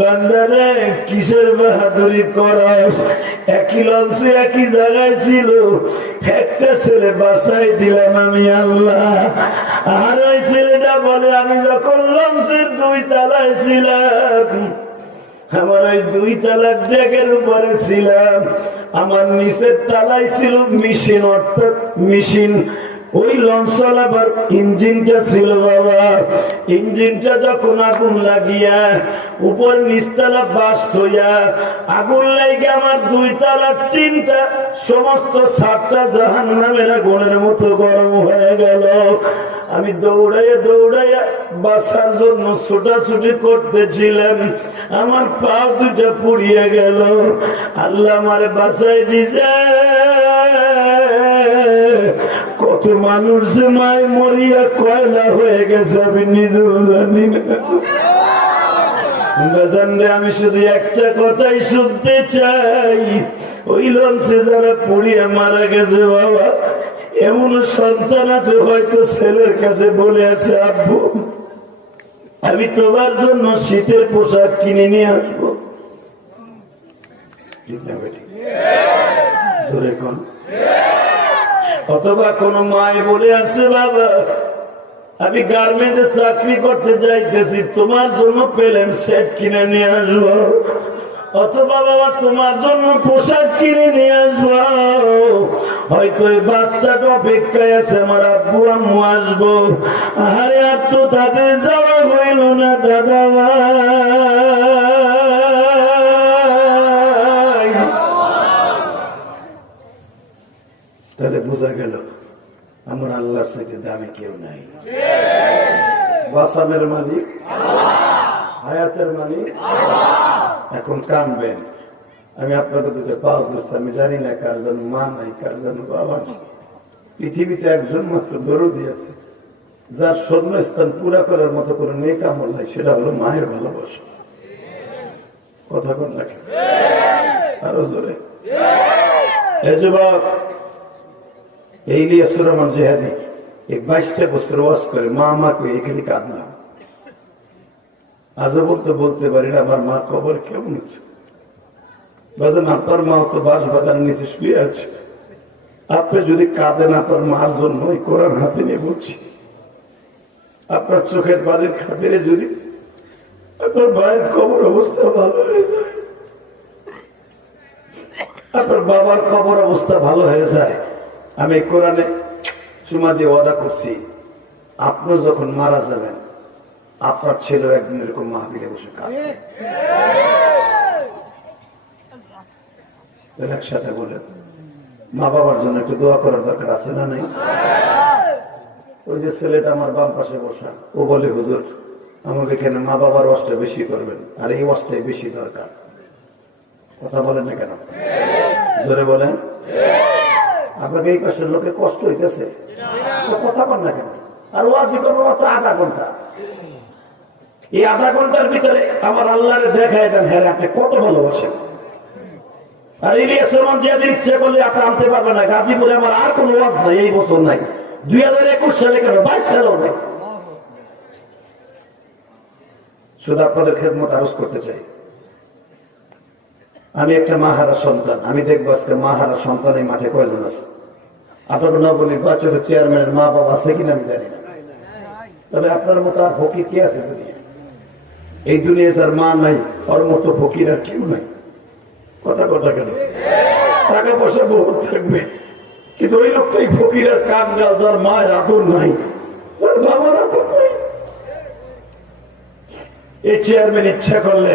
বান্দারে কিসের বাহাদুরি করস? একই লঞ্চে একই জায়গায় ছিল, একটা ছেলে বাঁচাই দিলাম আমি আল্লাহ। আর ওই ছেলেটা বলে আমি যখন লঞ্চের 2 তলায় ছিলাম, আমার ওই 2 তলার ডেকের উপরে ছিলাম, আমার নিচের তলায় ছিল মেশিন, অর্থাৎ মেশিন। ওই লঞ্চ চালাবার ইঞ্জিনটা ছিল বাবা। ইঞ্জিনটা যখন আগুন লাগিয়া উপর নিচতলা বাস্ট হইয়া আগুন লাগে আমার 2 তলার 3টা সমস্ত 7টা জাহান্নামের আগুনের মতো গরম হয়ে গেল। আমি দৌড়াইয়া দৌড়াইয়া বাঁচার জন্য ছোটাছুটি করতেছিলাম, আমার পা 2টা পুড়িয়ে গেল। আল্লাহ আমারে বাঁচাই দিছে। কত মানুষ যে মায় মরিয়া কয়লা হয়ে গেছে আমি নিজেও জানি না। আমি শুধু একটা কথাই শুনতে চাই, ওই লঞ্চে যারা পুড়িয়া মারা গেছে বাবা, এমন সন্তান আছে হয়তো ছেলের কাছে বলে আছে, আব্বু আমি তোমার জন্য শীতের পোশাক কিনে নিয়ে আসবো। অথবা কোন মায় বলে আছে, বাবা আমি গার্মেন্টে চাকরি করতে যাইতেছি, তোমার জন্য প্যান্ট সেট কিনে নিয়ে আসবো। অথবা বাবা তোমার জন্য পোশাক কিনে নিয়ে আসবো। হয়তো এই বাচ্চাটা অপেক্ষায় আছে, আমার আব্বু আম্মু আসবো। আরে আর তো তাদের যাওয়া হইল না দাদা ভাই। তাহলে বোঝা গেল আমার আল্লাহর সাথে দামি কেউ নাই। বাসামের মালিক, হায়াতের মালিক। এখন কানবেন, আমি আপনাকে দুটো পাও ধরছি, আমি জানি না কার জন্য মা নাই, কার জন্য বাবা নাই। পৃথিবীতে একজন মাত্র দরদী আছে, যার শূন্যস্থান পুরা করার মতো কোনো নেক আমল নাই, সেটা হলো মায়ের ভালোবাসা। কথা কোন রাখে আরো জোরে। এই যুবক, এই ইলিয়াস রহমান জিহাদি 22টা বছর ওয়াজ করে, মা আমাকে এখানে কাঁদলাম। আজও বলতে পারি না আমার মা কবর কেমন আছে। বাজান আপনার মা তো বাস বাগান নিচে শুয়ে আছে, আপনি যদি কাঁদেন আপনার মার জন্য, ওই কোরআন হাতে নিয়ে বলছি, আপনার চোখের বাড়ির খাতিরে যদি আপনার ভাইয়ের কবর অবস্থা ভালো হয়ে যায়, আপনার বাবার কবর অবস্থা ভালো হয়ে যায়, আমি কোরআনে চুমা দিয়ে ওয়াদা করছি, আপনি যখন মারা যাবেন আপনার ছেলে একদিন এরকম মাহফিলে বসে কাঁদবে। একসাথে বলেন, মা বাবার জন্য একটু দোয়া করার দরকার আছে না নেই? ওই যে ছেলেটা আমার বাম পাশে বসা, ও বলে হুজুর আমাকে এখানে মা বাবার ওয়াজটা বেশি করবেন, আর এই ওয়াজটাই বেশি দরকার। কথা বলেন না কেন? জোরে বলেন। আপনাকে এই পাশের লোকে কষ্ট হইতেছে, কথা বল না কেন? আর ওয়াজি করবো মাত্র আধা ঘন্টা। এই আধা ঘন্টার ভিতরে আমার আল্লাহরে দেখায় দেন, হ্যাঁ আপনি কত ভালোবাসেন। আর ইলিয়াস রহমান জিহাদির ইচ্ছে করলে আপনি আনতে পারবেন না। গাজীপুরে আমার আর কোন ওয়াজ নাই, এই বছর নাই, 2021 সালে কেন 22 সালেও নাই। শুধু আপনাদের খেদমত আরজ করতে চাই, আমি একটা মাহারা সন্তান, আমি দেখবো আজকে মাহারা সন্তান এই মাঠে কয়জন আছে। আপনার নবনির্বাচিত চেয়ারম্যানের মা বাবা আছে কিনা আমি জানি না, তবে আপনার মতো আর ফকির কে আছে দুনিয়া? এই দুনিয়া যার মা নাই, ওর মতো ফকির আর কেউ নাই। কথা কথা কেন? টাকা পয়সা বহুত থাকবে, কিন্তু ওই লোকটাই ফকির আর কাঙ্গাল, যার মায়ের আদর নাই, ওর বাবার আদর নাই। এই চেয়ারম্যান ইচ্ছা করলে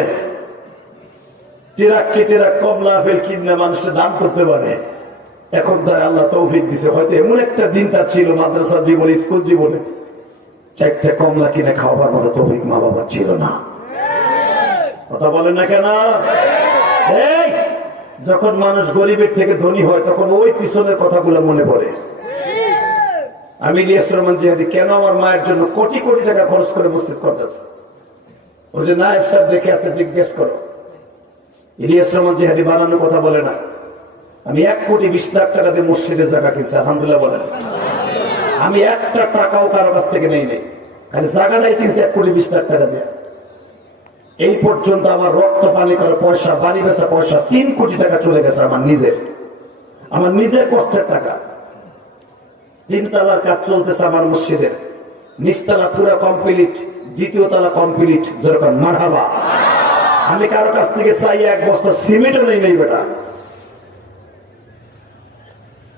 টেরাক কমলা আপেল কিনে মানুষটা দান করতে পারে। এখন তার আল্লাহ তৌফিক দিছে, হয়তো এমন একটা দিন তার ছিল মাদ্রাসা জীবনে, স্কুল জীবনে 4টা কমলা কিনে খাওয়াবার মতো তৌফিক মা বাবার ছিল না। কথা বলেন না কেন? এই যখন মানুষ গরিবের থেকে ধনী হয় তখন ওই পিছনের কথাগুলো মনে পড়ে। আমি ইলিয়াস রহমান জিহাদি কেন আমার মায়ের জন্য কোটি কোটি টাকা খরচ করে মসজিদ করতেছে, ওই যে নায়েব সাহেব দেখে আছে, জিজ্ঞেস করো। ইলিয়াস রহমান জিহাদি বানানোর কথা বলে না, আমি 1,20,00,000 টাকা দিয়ে মসজিদের জায়গা কিনছি, আলহামদুলিল্লাহ বলেন। আমি একটা টাকাও কারো কাছ থেকে নেই, খালি জায়গাটাই কিনছি 1,20,00,000 টাকা দিয়ে। এই পর্যন্ত আমার রক্ত পানি করার পয়সা, বাড়ি বেচা পয়সা 3 কোটি টাকা চলে গেছে আমার নিজের কষ্টের টাকা। 3 তলার কাজ চলতেছে আমার মসজিদের, নিচতলা পুরো কমপ্লিট, 2য় তলা কমপ্লিট। যেরকম মারহাবা। আমি কারো কাছ থেকে চাই 1 বস্তা সিমেন্টও নেই বেটা।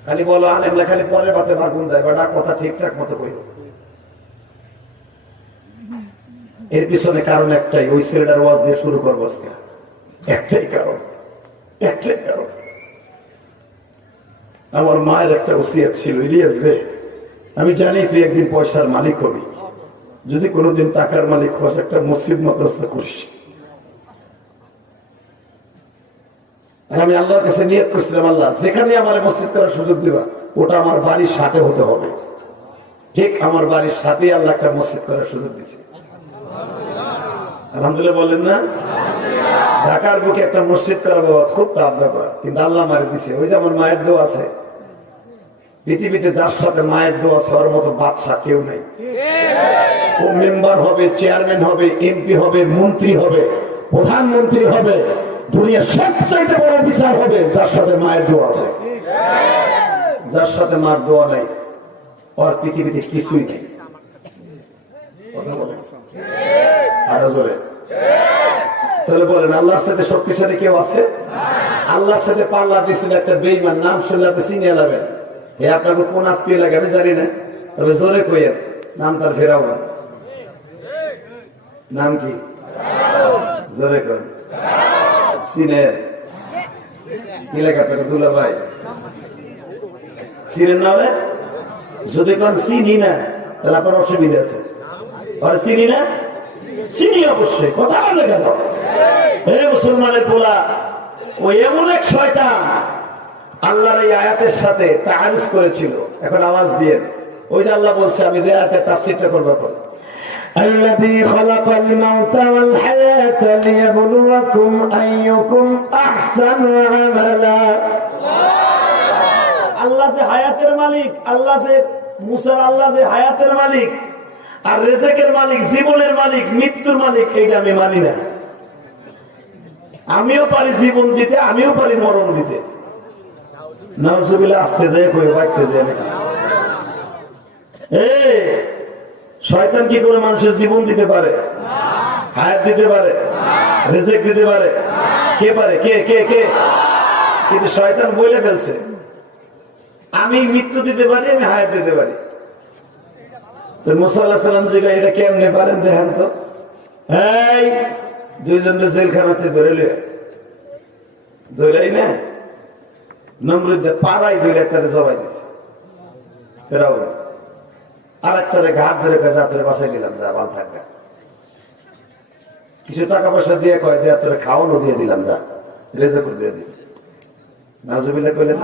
খালি বলো আলেমরা খালি পরের বাতে বাগুন দেয়, বেটা কথা ঠিকঠাক মতো কইল। এর পিছনে কারণ একটাই, ওই ছেলেটার ওয়াজ দিয়ে শুরু করবো আজকে। একটাই কারণ। আমার মায়ের একটা ওসিয়ত ছিল, ইলিয়াস রে, আমি জানি তুই একদিন পয়সার মালিক হবি, যদি কোনোদিন টাকার মালিক হস একটা মসজিদ মাদ্রাসা করিস। আর আমি আল্লাহর কাছে নিয়ত করছিলাম, আল্লাহ যেখানে আমার মসজিদ করার সুযোগ দিবা ওটা আমার বাড়ির সাথে হতে হবে। ঠিক আমার বাড়ির সাথে আল্লাহ একটা মসজিদ করার সুযোগ দিচ্ছে। আলহামদুলিল্লাহ বলেন না? ঢাকার বুকে একটা মসজিদ করা বাবা খুব টাফ ব্যাপার, কিন্তু আল্লাহ মারি দিছে। ওই যে আমার মায়ের দোয়া আছে, পৃথিবীতে যার সাথে মায়ের দোয়া আছে ওর মতো বাদশা কেউ নেই। ও মেম্বার হবে, চেয়ারম্যান হবে, এমপি হবে, মন্ত্রী হবে, প্রধানমন্ত্রী হবে, দুনিয়ার সবচাইতে বড় বিচার হবে যার সাথে মায়ের দোয়া আছে। যার সাথে মার দোয়া নাই ওর পৃথিবীতে কিছুই নেই। কথা বলেন আরো জোরে। তাহলে বলেন আল্লাহর সাথে শক্তিশালী কেউ আছে? আল্লাহর সাথে পাল্লা দিয়েছিল একটা বেঈমান, নাম শুনলে আপনি চিনে যাবেন। এ আপনাকে কোন আত্মীয় লাগে আমি জানি না, তবে জোরে কইয়েন নাম তার ফেরাও না। নাম কি? জোরে করেন। চিনেন? কি লেখা আপনাকে? দুলা ভাই চিনেন না? যদি কোন চিনি না তাহলে আপনার অসুবিধা আছে। আর চিনি না? চিনি অবশ্যই। কথা বলে গেল মুসলমানের পোলা ও এমন এক শয়তান আল্লাহর এই আয়াতের সাথে তাআরুজ করেছিল। এখন আওয়াজ দিয়ে ওই যে আল্লাহ বলছে, আমি যে আয়াতের তাফসীরটা করব পরে, الذي خلق الموت والحياة ليبلوكم أيكم أحسن عملا। আল্লাহ যে হায়াতের মালিক, আল্লাহ যে মুসার আল্লাহ যে হায়াতের মালিক আর রিজিকের মালিক, জীবনের মালিক, মৃত্যুর মালিক, এইটা আমি মানি না। আমিও পারি জীবন দিতে, আমিও পারি মরণ দিতে। নাউজুবিল্লাহ। আসতে যায় কই বাইতে যায় না। শয়তান কি করে মানুষের জীবন দিতে পারে, হায়াত দিতে পারে, রিজিক দিতে পারে? কে পারে? কে কে কে? কিন্তু শয়তান বলে ফেলছে আমি মৃত্যু দিতে পারি, আমি হায়াত দিতে পারি। মুসা আলাইহিস সালাম জিজ্ঞাসা, এটা কেমনে পারেন দেখেন তো। এই দুইজনকে জেলখানাতে ধরেই না নমরুদ পাড়াই ধরে একটারে জবাই দিছে, ফেরাও আর একটারে ঘাট ধরে পেঁচা ধরে বাসায় দিলাম, যা ভালো থাকবে। কিছু টাকা পয়সা দিয়ে কয় দেয়া তোরে খাওয়ানো দিয়ে দিলাম, যা রেজেক দিয়ে দিচ্ছে। নাউজুবিল্লাহ কইলেন।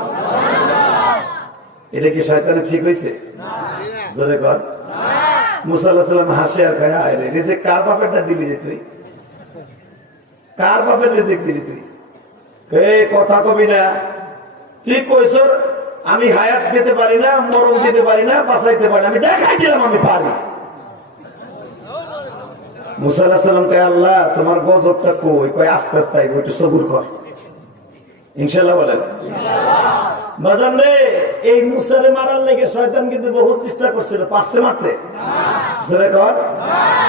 এটা কি শয়তানের ঠিক হয়েছে? জোরে কর। মুসা আলাইহিস সালাম হাসে আর কয়, আয় রে রিজিক কার বাপেরটা দিবি রে তুই? কার বাপের রিজিক দিবি তুই? এই কথা কবি না, তুই কইছ আমি হায়াত দিতে পারি না, মরণ দিতে পারি না, বাঁচাইতে পারি না, আমি দেখাই দিলাম আমি পারি। মুসা আলাইহিস সালাম কয়, আল্লাহ তোমার গজবটা কই? কয় আস্তে আস্তে আইব, একটু সবুর কর। ইনশাআল্লাহ বলেন। বাজান রে, এই মুসারে মারার লেগে শয়তান কিন্তু বহু চেষ্টা করছিল, পারছে মারতে? জোরে কর।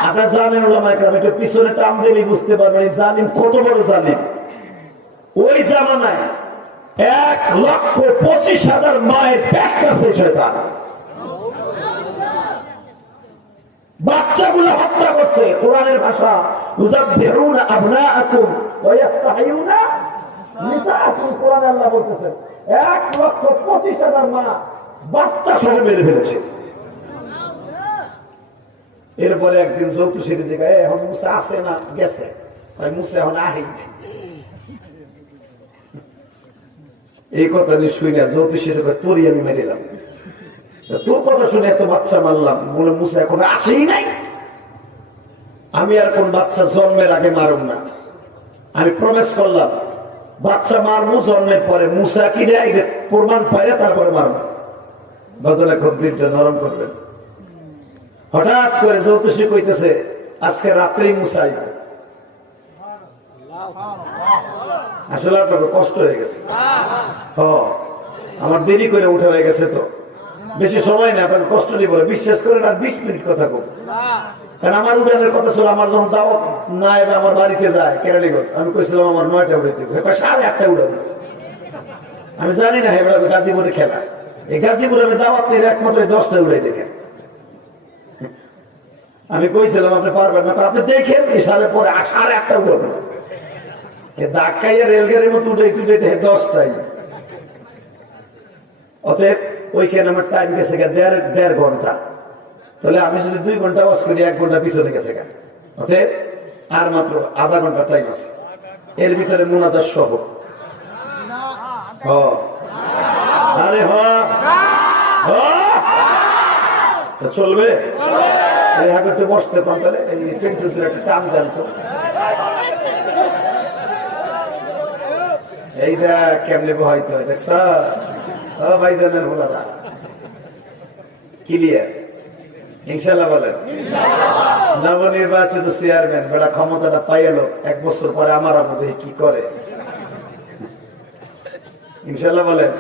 আপনারা জানেন ওলামায়ে কেরাম, একটু পিছনে টান দিলেই বুঝতে পারবেন এই জালিম কত বড় জালিম। ওই জামানায় 1,25,000 মায়ের পেট কাছে শয়তান বাচ্চাগুলো হত্যা করছে। কোরআনের ভাষা, ইউযাববিহুনা আবনাআকুম ওয়া ইস্তাহয়ুনা নিসাআকুম। কোরআনে আল্লাহ বলতেছেন 1,25,000 মা বাচ্চা সহ মেরে ফেলেছে। এরপরে একদিন জ্যোতিষীর দিকে, এখন মুসা আছে না গেছে? মুসা এখন আহি। এই কথা শুনে জ্যোতিষীর তোরই আমি মেরিলাম, তোর কথা শুনে এত বাচ্চা মারলাম, বলে মুসা এখন আসেই নাই। আমি আর কোন বাচ্চা জন্মের আগে মারুম না, আমি প্রমিস করলাম বাচ্চা মারবো জন্মের পরে। মুসা কি দেয় প্রমাণ পাইলে তারপরে মারবো। বদলে খুব দিনটা নরম করবেন। হঠাৎ করে জ্যোতিষী কইতেছে আজকে রাত্রেই মুসা আইবে। আসলে আপনার কষ্ট হয়ে গেছে। আমার দেরি করে উঠে হয়ে গেছে, তো বেশি সময় না, আপনার কষ্ট নিয়ে বলে বিশ্বাস করেন আর 20 মিনিট কথা বলবো। কারণ আমার উড়ানের কথা ছিল, আমার যখন দাওয়াত না এবার আমার বাড়িতে যায় কেরানীগঞ্জ, আমি কইছিলাম আমার 9টা উড়াইতে, 1:30 উড়াবো। আমি জানি না এবার গাজীপুরে খেলা, এই গাজীপুরে আমি দাওয়াত নিয়ে একমাত্র 10টা উড়াই দেখেন। আমি কইছিলাম আপনি পারবেন না, আপনি দেখেন সাড়ে পরে 8:30 উড়াবো। ধাক্কাইয়া রেলগাড়ির মতো উঠে উঠে দেখে 10টাই। অতএব ওইখানে আমার টাইম গেছে 1.5 ঘন্টা। তাহলে আমি যদি 2 ঘন্টা ওয়াজ করি, 1 ঘন্টা পিছনে গেছে। অতএব আর মাত্র আধা ঘন্টা টাইম আছে, এর ভিতরে মুনাজাত সহ। আরে চলবে, করতে বসতে পারলে একটা টান দেন তো। এই দেখ কেমনে বহাইতে হয়, দেখছ ভাইজানের ভোলাদা ক্লিয়ার। ইনশাল্লাহ বলেন। নবনির্বাচিত চেয়ারম্যান বেড়া ক্ষমতাটা পাইলো, 1 বছর পরে আমার আমাদের কি করে। ইনশাল্লাহ বলেন।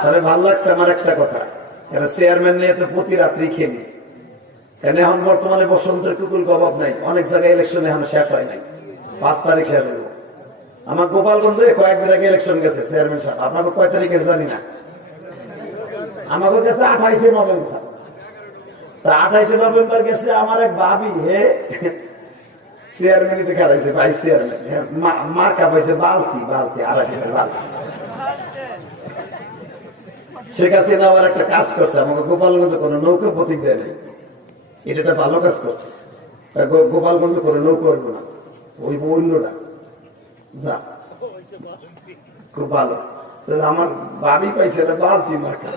তাহলে ভাল লাগছে আমার একটা কথা, কেন চেয়ারম্যান নিয়ে তো প্রতি রাত্রি খেলি। কেন এখন বর্তমানে বসন্তের কুকুল অভাব নাই, অনেক জায়গায় ইলেকশন এখন শেষ হয় নাই, 5 তারিখ শেষ হইব। আমার গোপালগঞ্জে কয়েকদিন আগে ইলেকশন গেছে চেয়ারম্যান সাহেব, আপনাকে কয় তারিখে জানি না, আমাদের কাছে 28শে নভেম্বর। তা 28শে নভেম্বর গেছে আমার এক ভাবি, হে চেয়ারম্যানিতে খেলাইছে, ভাইস চেয়ারম্যান, মার্কা পাইছে বালতি, 2.5 বালতি। শেখ হাসিনা আবার একটা কাজ করছে, আমাকে গোপালগঞ্জে কোনো নৌকা প্রতীক দেয় নাই, এটা একটা ভালো কাজ করছে। গোপালগঞ্জে কোনো নৌকা করবো না, ওই বললো না, যা খুব ভালো। আমার ভাবি পাইছে একটা বালতি মার্কা,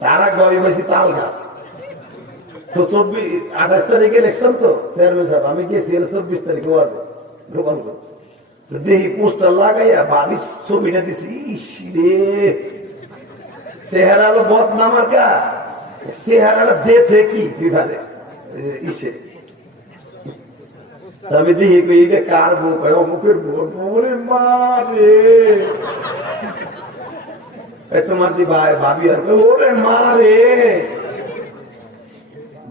তার এক ভাবি পাইছি তাল গাছ। তো 28 তারিখে ইলেকশন, তো চেয়ারম্যান সাহেব আমি গিয়েছি 24 তারিখে গোপালগঞ্জ, দেখি পোস্টার লাগাইয়া ভাবি ছবিটা দিছি, ইস রে চেহারা হলো বদনামার কা, চেহারাটা দেশে কি বিভাগে ইসে। আমি দেখি এটা কার বউ, অমুকের বউ, বলে মা রে তোমার দি ভাই ভাবি, আর ওরে মা রে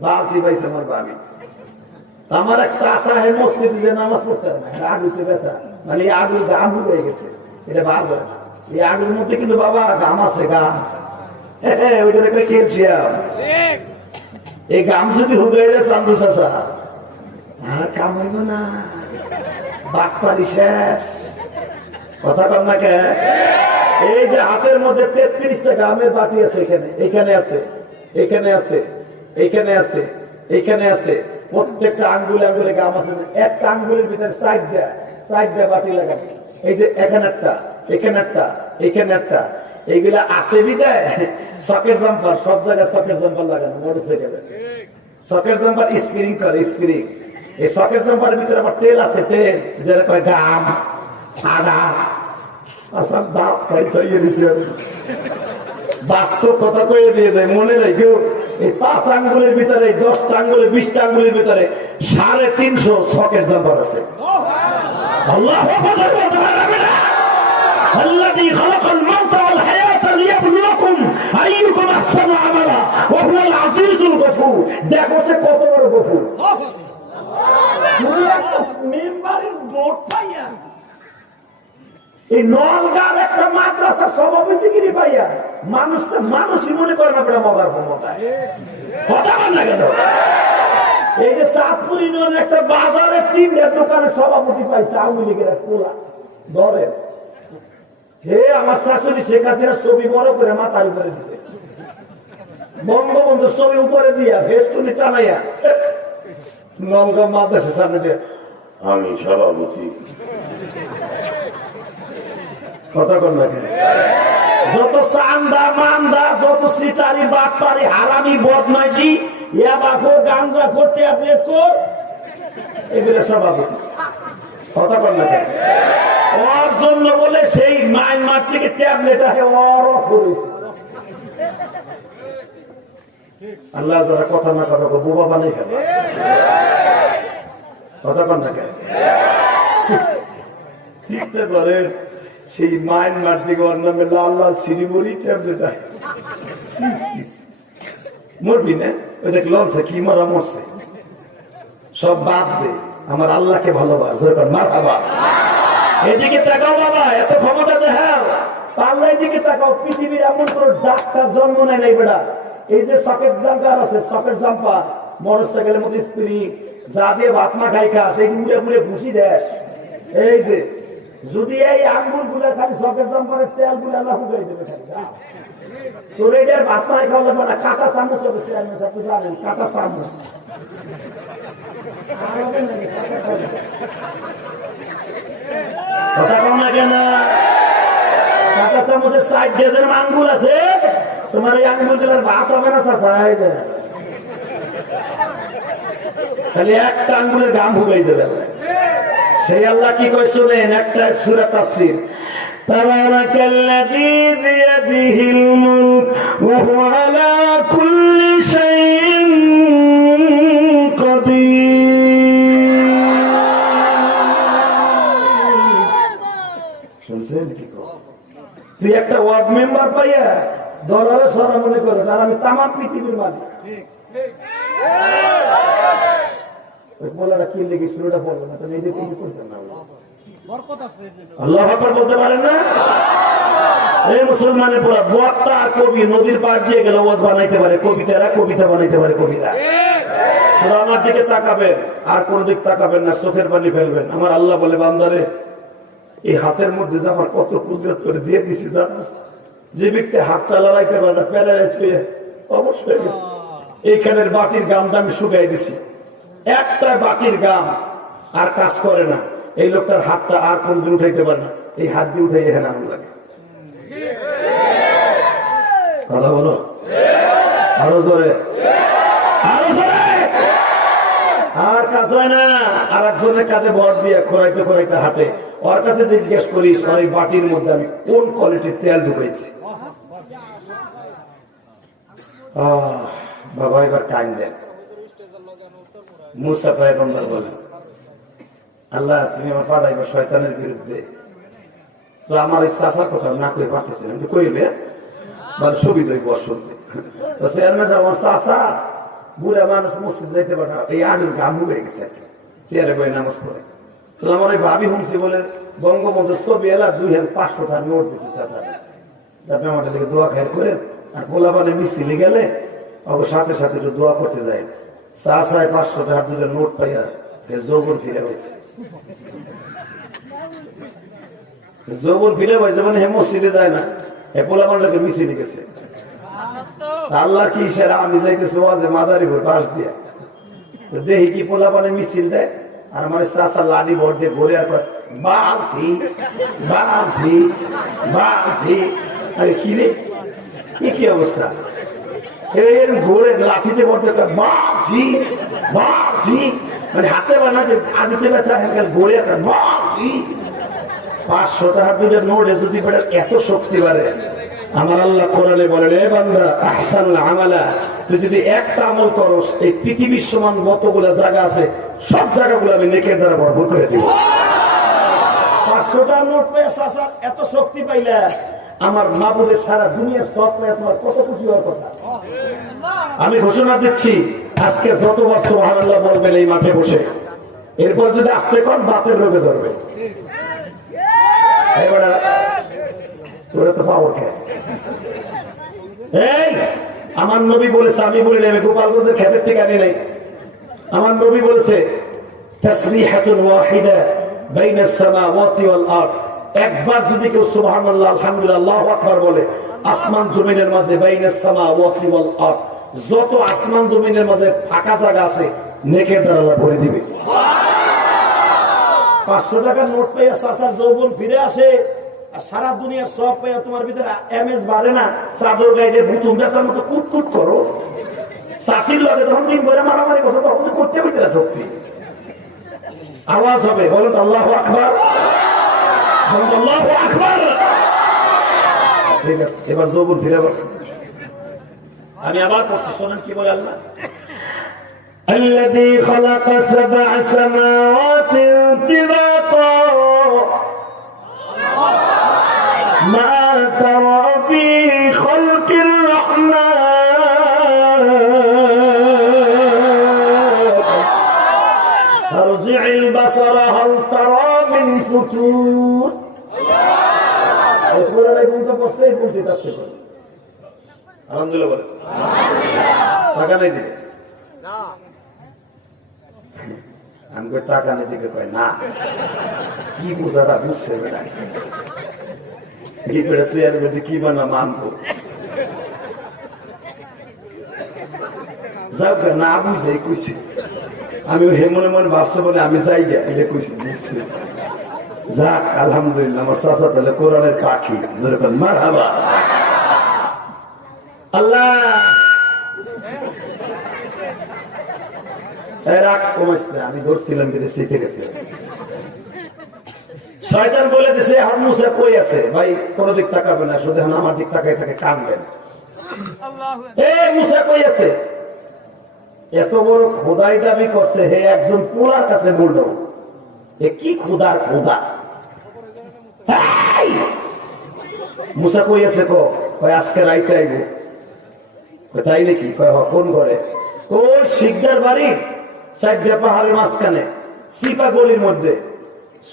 বালতি পাইছে আমার ভাবি। আমার এক চাষা হে মসজিদে নামাজ পড়তে না, আগুতে ব্যথা, মানে আগুর গাম হয়ে গেছে, এটা ভালো। এই আগুর মধ্যে কিন্তু বাবা গাম আছে, গাম, হ্যাঁ ওইটার একটা খেলছিলাম। এই গাম যদি হুগে যায় চান্দু চাষা আর কাম হইব না, বাটপারি শেষ। কথা কর না কে? এই যে হাতের মধ্যে 33টা গামের বাটি আছে, এখানে এখানে আছে, এখানে আছে, এখানে আছে, এখানে আছে, প্রত্যেকটা আঙ্গুলে আঙ্গুলে গাম আছে। একটা আঙ্গুলের ভিতরে সাইড দেয়া বাটি লাগানো, এই যে এখানে একটা, এখানে একটা, এখানে একটা, এইগুলা আছে বিদায় শকের জাম্পার, সব জায়গায় শকের জাম্পার লাগানো, মোটরসাইকেলে শকের জাম্পার স্প্রিং করে, স্প্রিং। এই শকের জাম্পারের ভিতরে আবার তেল আছে, তেল যেটা কয় গাম, আদা, বাস্তব কথা কয়ে দিয়ে দেয়। মনে রেখো এই 5 আঙ্গুলের ভিতরে, 10টা আঙ্গুলে, 20টা আঙ্গুলের ভিতরে 350 শকের জাম্পার আছে। আল্লাহ الذي خلق الموت والحياة ليبلوكم أيكم أحسن عملا وهو العزيز الغفور। দেখো সে কত বড় গফুর। মেম্বারের ভোট পাইয়া, এই নলগার একটা মাদ্রাসার সভাপতিগিরি পাইয়া মানুষই মনে করে না বড় মগার ক্ষমতায়। কথা বল না কেন? এই যে চাঁদপুর ইউনিয়নের একটা বাজারে 3টা দোকানের সভাপতি পাইছে আওয়ামী লীগের এক পোলা ধরে। হে আমার শাশুড়ি শেখ হাসিনার ছবি বড় করে মাথার উপরে দিতে, বঙ্গবন্ধুর ছবি উপরে দিয়া ভেস্টুনি টানাইয়া নলগাঁও মাদ্রাসার সামনে দিয়ে আমি সভাপতি। কথা কর না কেন? যত চান্দা মান্দা, যত সিটারি বাটপারি হারামি বদমাইশি, ইয়াবাখো গাঞ্জা খোর ট্যাবলেট খোর, এগুলো সভাপতি। কথা কর না কেন? ওর জন্য বলে সেই মায়ানমার থেকে ট্যাবলেট আহে ওর করেছে। আল্লাহ যারা কথা না কথা বোবা বানাই কেন? কথা কর না কেন? শিখতে পারেন সেই মায়ানমার থেকে ওর নামে লাল লাল সিরিমরি যেটা মরবি না ওই দেখ লঞ্চে কি মরা মরছে সব বাদ দে আমার আল্লাহকে ভালোবাস মারহাবা এদিকে তাকাও বাবা এত ক্ষমতা দেখাও আল্লাহ এদিকে তাকাও পৃথিবীর এমন কোন ডাক্তার জন্ম নেয় নাই বেড়া এই যে সকেট জাম্পার আছে সকেট জাম্পার মোটরসাইকেলের মধ্যে স্প্রিং যা দিয়ে ভাত মা খাই খা সেই উড়ে উড়ে ভুসি দেয় এই যে যদি এই আঙ্গুল গুলা খালি সকেট জাম্পারের তেল গুলা আল্লাহ ফুটাই দেবে খালি তোর এটার ভাত মা খাওয়া লাগবে না কাঁটা চামচ হবে চেয়ারম্যান সাহেব জানেন কাঁটা চামচ কথা কম না কেন কাঁটা চামচের সাইড ডেজের আঙ্গুল আছে তোমার এই আঙ্গুল গুলার ভাত হবে না চাষা খালি একটা আঙ্গুলের গাম ভুগাই দেবে সেই আল্লাহ কি কই শুনেন একটা সূরা তাফসীর তাবারাকাল্লাযী বিয়াদিহিল মুলক ওয়া হুয়া আলা কুল্লি শাইইন কাদির শুনছেন কি তুই একটা ওয়ার্ড মেম্বার পাইয়া দলারে সরা মনে করে আর আমি তামাম পৃথিবীর মালিক বলাটা কি লেগে শুরুটা বলবো না তাহলে এদিকে কি করতেন না আল্লাহ আকবার বলতে পারেন না এই মুসলমানের পুরা বক্তা কবি নদীর পাড় দিয়ে গেলে ওয়াজ বানাইতে পারে কবিতারা কবিতা বানাইতে পারে কবিতা আমার দিকে তাকাবেন আর কোন দিক তাকাবেন না চোখের পানি ফেলবেন আমার আল্লাহ বলে বান্দারে এই হাতের মধ্যে যে আমার কত কুদরত করে দিয়ে দিছি জানিস যে ব্যক্তি হাতটা লড়াইতে পারে না প্যারালাইজ পেয়ে অবশ্যই এইখানের বাটির গামটা আমি শুকাই দিছি একটা বাটির গাম আর কাজ করে না এই লোকটার হাতটা আর কোনদিন উঠাইতে পারে না এই হাত দিয়ে উঠাই এখানে আগুন লাগে কথা বলো আরো জোরে আরো জোরে আর কাজ হয় না আর একজনের কাছে ভর দিয়ে খোরাইতে খোরাইতে হাঁটে ওর কাছে জিজ্ঞেস করিস ওই বাটির মধ্যে আমি কোন কোয়ালিটির তেল ঢুকাইছি বাবা এবার টাইম দেন মুসা পয়গম্বর বলেন আল্লাহ তুমি আমার পাঠাইবা শয়তানের বিরুদ্ধে তো আমার এই চাষার কথা না করে পারতেছিলাম তো কইবে মানে সুবিধা শুনতে তো চেয়ারম্যান আমার চাষা বুড়া মানুষ মসজিদ যাইতে পাঠা এই আগুন গাম হয়ে গেছে আর কি চেয়ারে বই নামাজ পড়ে তো আমার ওই ভাবি হুমছি বলে বঙ্গবন্ধু ছবি এলা 2500 টাকা নোট দিতে চাষা আপনি আমাদের দিকে দোয়া খাই করেন আর পোলাপানে মিস্ত্রি গেলে ওকে সাথে সাথে একটু দোয়া করতে যায় চাষায় 500 টাকা দুটো নোট পাইয়া যৌবন ফিরে হয়েছে যৌবন ফিরে হয়েছে মানে হে মসজিদে যায় না হে পোলাপানটাকে মিছিল গেছে আল্লাহ কি ইশারা আমি যাইতেছি ওয়াজে মাদারি ভোর পাশ দিয়া দেখি কি পোলাপানে মিছিল দেয় আর আমার চাষা লাডি ভোট দিয়ে ঘুরে আর বাঁধি বাঁধি বাঁধি আরে কি রে কি অবস্থা ঘুরে লাঠিতে ভোট দিয়ে বাঁধি বাঁধি মানে হাতে বানা যে আদিতে ব্যথা ঘুরে একটা বাঁধি 500 টাকা দুটো নোটে যদি এত শক্তি বাড়ে আমার আল্লাহ কোরআনে বলেন এ বান্দা আহসানুল আমালা তুই যদি একটা আমল করস এই পৃথিবীর সমান যতগুলা জায়গা আছে সব জায়গাগুলো আমি নেকের দ্বারা ভরপুর করে দিব 500 টাকা নোট পেয়ে চাচা এত শক্তি পাইলে আমার মাবুদের সারা দুনিয়ার সব পেয়ে তোমার কত খুশি হওয়ার কথা আমি ঘোষণা দিচ্ছি আজকে যতবার সুবহানাল্লাহ বলবেন এই মাঠে বসে এরপর যদি আস্তে কর বাতের রোগে ধরবে এবারে তোরা তো পাওয়ার খেয়ে এই আমার নবী বলেছে আমি বলি না আমি গোপালগঞ্জের ক্ষেতের থেকে আনি নাই আমার নবী বলেছে তাসবিহাতুন ওয়াহিদা বাইনাস সামাওয়াতি ওয়াল আরদ একবার যদি কেউ সুবহানাল্লাহ আলহামদুলিল্লাহ আল্লাহু আকবার বলে আসমান জমিনের মাঝে বাইনাস সামাওয়াতি ওয়াল আরদ যত আসমান জমিনের মাঝে ফাঁকা জায়গা আছে নেকের দ্বারা আল্লাহ ভরে দিবে 500 টাকার নোট পেয়ে চাচার যৌবন ফিরে আসে আর সারা দুনিয়ার সব পেয়ে তোমার ভিতরে এমএস বাড়ে না চাদর গাইতে বুতুম বেচার মতো কুটকুট করো চাষির লগে তখন দিন বলে মারামারি করছো তখন করতে হইতে না শক্তি আওয়াজ হবে বলুন আল্লাহু আকবার আল্লাহু আকবার ঠিক আছে এবার যৌবন ফিরে আমি আবার পড়ছি শোনেন কি বলে আল্লাহ الذي خلق 7 سماوات طباقا তারা মিন ফুতুর। আলহামদুলিল্লাহ বলে টাকা নেই দিবে আমি টাকা নেই দিকে কয় না কি বোঝাটা বুঝছে বেটা কি পেরেছে আর বেটি কি বানা মানবো যাক না বুঝে কইছি আমি মনে মনে ভাবছে বলে আমি যাই গে এটা কইছি বুঝছি যাক আলহামদুলিল্লাহ আমার চাচা তাহলে কোরআনের পাখি মারহাবা আল্লাহ রাগ কমাইছে আমি ধরছিলাম কিন্তু শিখে গেছে শয়তান বলে দিছে আর মুসা কই আছে ভাই কোন দিক তাকাবে না শুধু আমার দিক তাকায় তাকে কানবেন এ মুসা কই আছে এত বড় খোদাই দাবি করছে হে একজন পোলার কাছে বলল এ কি খোদার খোদা মুসা কই আছে কয় আজকে রাইতে আইব তাই নাকি কয় কোন ঘরে ওর শিকদার বাড়ির চারটা পাহাড়ের মাঝখানে সিপা গলির মধ্যে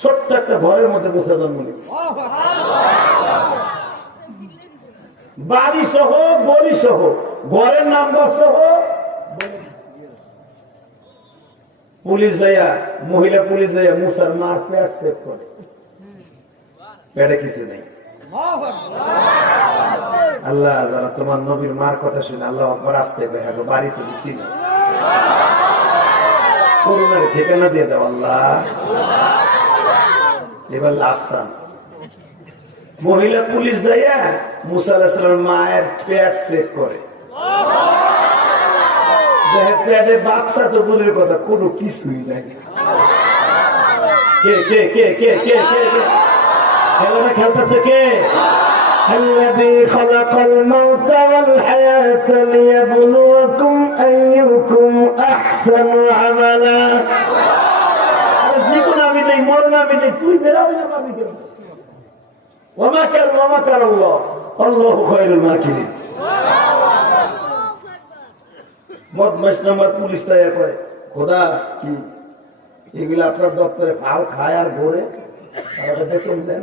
ছোট্ট একটা ঘরের মধ্যে মুসা জন্ম নিয়েছে বাড়ি সহ গলি সহ ঘরের নাম্বার সহ পুলিশ যাইয়া মহিলা পুলিশ যাইয়া মুসার মার পেট চেক করে পেটে কিছু নেই আল্লাহ যারা তোমার নবীর মার কথা শুনে আল্লাহ আকবার আসতে হবে বাড়িতে দিছি না করোনার ঠিকানা দিয়ে দাও আল্লাহ এবার লাস্ট চান্স মহিলা পুলিশ যাইয়া মুসা আলাইহিস সালামের মায়ের পেট চেক করে পেটে বাচ্চা তো দূরের কথা কোনো কিছুই নাই কে কে কে কে কে কে খেলাটা খেলতেছে কে الذي خلق الموت والحياة ليبلوكم أيكم أحسن عملا أزيكم أميني مرنا أميني كل براوي أميني وما كان الله الله خير الماكرين বদমাশ নাম্বার পুলিশ তাই করে খোদা কি এগুলো আপনার দপ্তরে ফাল খায় আর ঘোরে বেতন দেন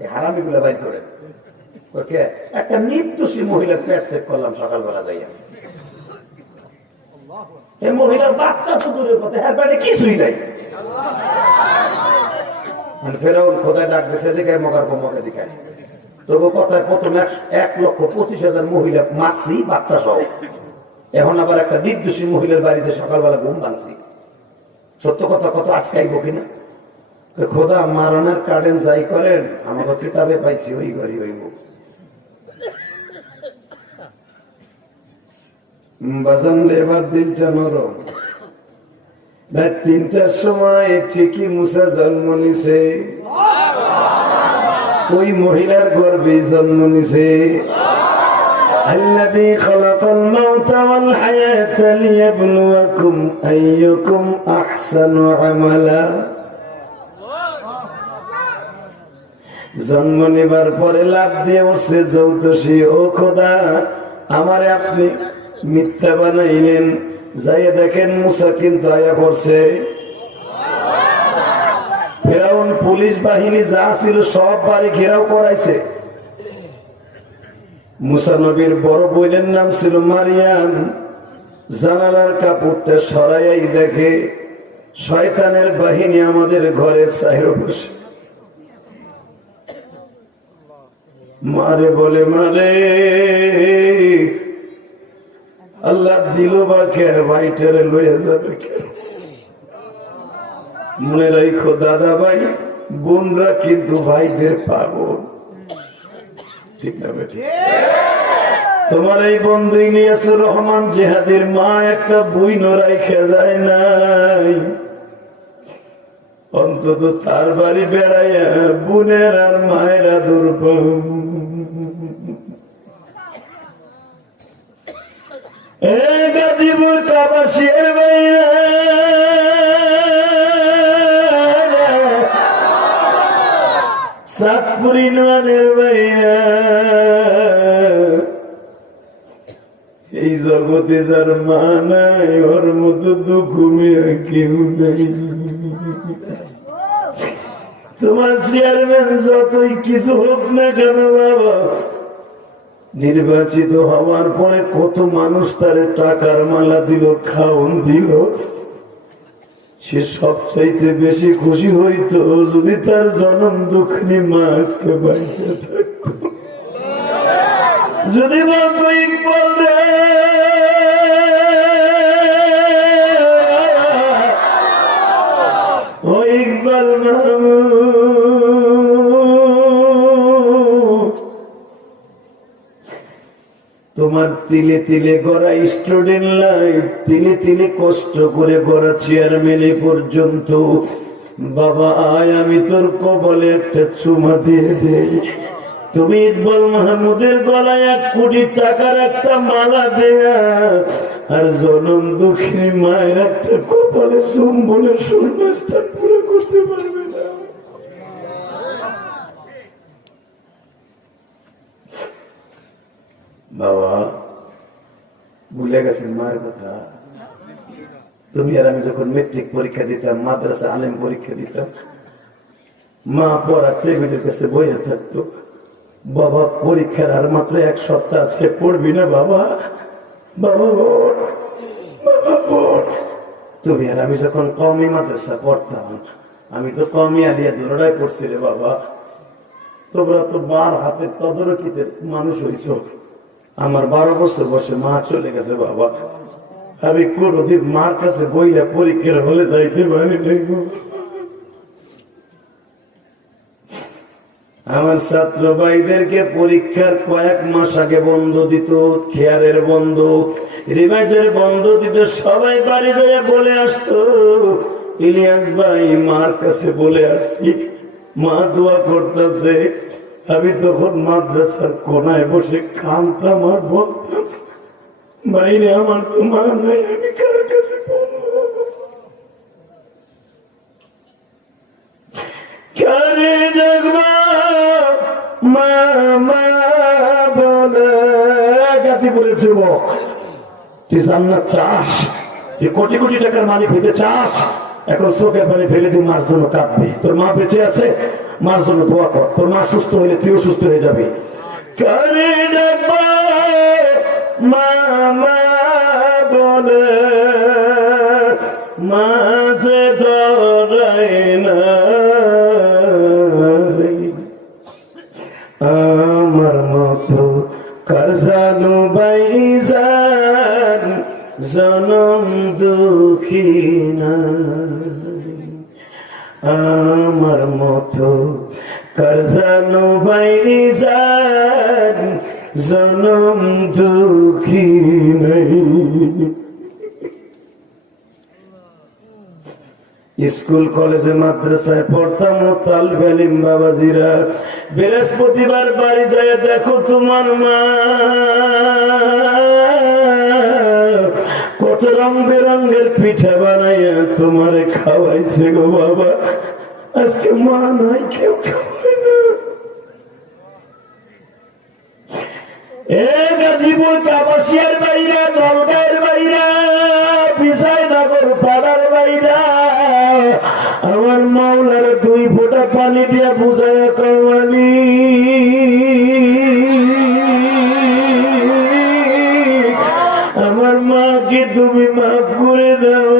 এই হারামি গুলা বাইর করে একটা নির্দোষী মহিলার পেট চেক করলাম সকালবেলা যাইয়া এই মহিলার বাচ্চা তো দূরের কথা এর পেটে কিছুই নাই ফেরাউন খোদায় ডাক দিছে দেখে মগার মগে দেখায় তবু কথায় প্রথম 1,25,000 মহিলা মারছি বাচ্চা সহ এখন আবার একটা নির্দোষী মহিলার বাড়িতে সকালবেলা ঘুম ভাঙছি সত্য কথা কত আজকে আইব কিনা খোদা মারণের কার্ডেন যাই করেন আমাকে কিতাবে পাইছি ওই ঘরই হইব বাজান এবার দিলটা নরম 3টার সময় ঠিকই মুসা জন্ম নিছে ওই মহিলার গর্ভে জন্ম নিছে الذي خلق الموت والحياة ليبلوكم أيكم أحسن عملا জন্ম নেবার পরে লাভ দিয়ে বসে যৌতসী ও খোদা আমারে আপনি মিথ্যা বানাইলেন যাইয়ে দেখেন মুসা কিন্তু আয়া করছে ফেরাউন পুলিশ বাহিনী যা ছিল সব বাড়ি ঘেরাও করাইছে মুসা নবীর বড় বোনের নাম ছিল মারিয়াম জানালার কাপড়টা সরাইয়াই দেখে শয়তানের বাহিনী আমাদের ঘরের চাইরে বসে মারে বলে মারে আল্লাহ দিল বা কে ভাইটারে লইয়া যাবে কে মনে রাখো দাদা ভাই বোনরা কিন্তু ভাইদের পাগল ঠিক না বেটি তোমার এই বন্ধু ইলিয়াসুর রহমান জিহাদের মা একটা বই রাইখা যায় নাই অন্তত তার বাড়ি বেড়াইয়া বোনের আর মায়েরা দুর্বল গাজীপুর কাবাসী ভাইরা সাতপুরি নোয়ানের ভাইরা এই জগতে যার মা নাই ওর মতো দুঃখ মেয়ে কেউ নেই তোমার চেয়ারম্যান যতই কিছু হোক না কেন বাবা, নির্বাচিত হওয়ার পরে কত মানুষ তারে টাকার মালা দিল, খাওন দিল, সে সবচাইতে বেশি খুশি হইতো যদি তার জনম দুঃখিনী মা আজকে বাইরে থাকতো। যদি বলতো ইকবাল রে ও ইকবাল মাহমুদ, তোমার তিলে তিলে গড়া স্টুডেন্ট লাইফ, তিলে তিলে কষ্ট করে গড়া চেয়ারম্যান পর্যন্ত, বাবা আয় আমি তোর কবলে একটা চুমা দিয়ে দেই। তুমি ইকবাল মাহমুদের গলায় 1 কোটি টাকার একটা মালা দেয়া আর জনম দুঃখিনী মায়ের একটা কপালে চুম বলে শূন্যস্থান পুরো করতে পারবে না। বাবা ভুলে গেছেন মায়ের কথা। তুমি আর আমি যখন মেট্রিক পরীক্ষা দিতাম, মাদ্রাসা আলেম পরীক্ষা দিতাম, মা পড়ার টেবিলের কাছে বইয়ে থাকতো, বাবা পরীক্ষার আর মাত্র 1 সপ্তাহ আছে, পড়বি না বাবা? বাবা ভোট, বাবা ভোট। তুমি আর আমি যখন কওমি মাদ্রাসা পড়তাম, আমি তো কওমি আলিয়া দুটোটাই পড়ছি রে বাবা। তোমরা তো 12 হাতের তদারকিতে মানুষ হয়েছ। আমার 12 বছর বয়সে মা চলে গেছে বাবা। আমি কোনদিন মার কাছে বইয়া পরীক্ষার হলে যাইতে পারি নাই। আমার ছাত্র ভাইদেরকে পরীক্ষার কয়েক মাস আগে বন্ধ দিত, খেয়ারের বন্ধ, রিভাইজের বন্ধ দিত। সবাই বাড়ি যায় বলে আসতো, ইলিয়াস ভাই মার কাছে বলে আসছি, মা দোয়া করতেছে। আমি তখন মাদ্রাসার কোনায় বসে কাঁদতাম আর বলতাম, বাইরে আমার তো মা নাই, আমি কার কাছে বলবো? কারে দেখবা মা বলে গাজীপুরের যুবক, তুই জান্নাত চাস, তুই কোটি কোটি টাকার মালিক হইতে চাস, এখন চোখের পানি ফেলে তুই মার জন্য কাঁদবি। তোর মা বেঁচে আছে, মার জন্য দোয়া কর। তোর মা সুস্থ হইলে তুইও সুস্থ হয়ে যাবি। কারে দেখবা মা বলে মাঝে ধরাই না আমার মতো কারজানু বাইজান জনম দুঃখী না, আমার মতো কারজানু বাইজান জনম দুঃখী নাই। স্কুল কলেজে মাদ্রাসায় পড়তাম, তালবে আলিম বাবাজিরা, বৃহস্পতিবার বাড়ি যায় দেখো তোমার মা কত রং বেরঙের পিঠা বানাইয়া তোমারে খাওয়াইছে গো বাবা। আজকে মা নাই, কেউ খাওয়াই না। গাজীপুর কাপাসিয়ার বাইরা, নলগাঁয়ের বাইরা, বিজয়নগর পাড়ার বাইরা, আমার মাওলার 2 ফোঁটা পানি দিয়া বুঝাইয়া কমালি আমার মাকে তুমি মাফ করে দাও।